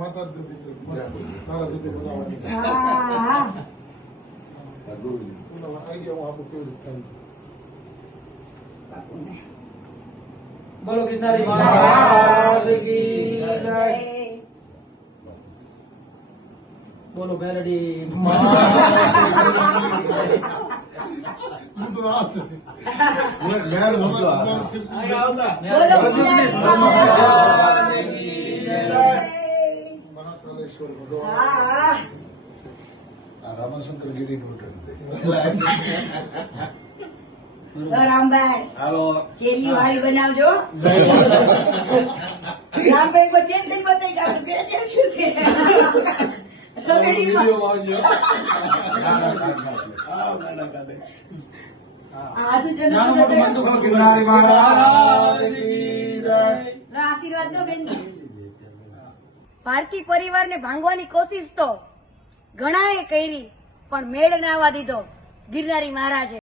માતા તારા રીતે બનાવવાની આઈડિયા હું આપું કેવી રીતે થાય છે. બોલો ગિરનારી મહારાજ કી જય. બોલો મેલડી હું તો આ છે મહાકાલેશ્વર ભગવાન રામાશંકર ગીરી નું રામભાઈ હાલો ચેલી વાળી બનાવજો. રામભાઈ કોઈ ટેન્શન બતાવી કે બે ચેલી છે. આશીર્વાદ દો બેન. ભારતી પરિવારને ભાંગવાની કોશિશ તો ઘણાએ કરી પણ મેળ ના આવવા દીધો ગિરનારી મહારાજે.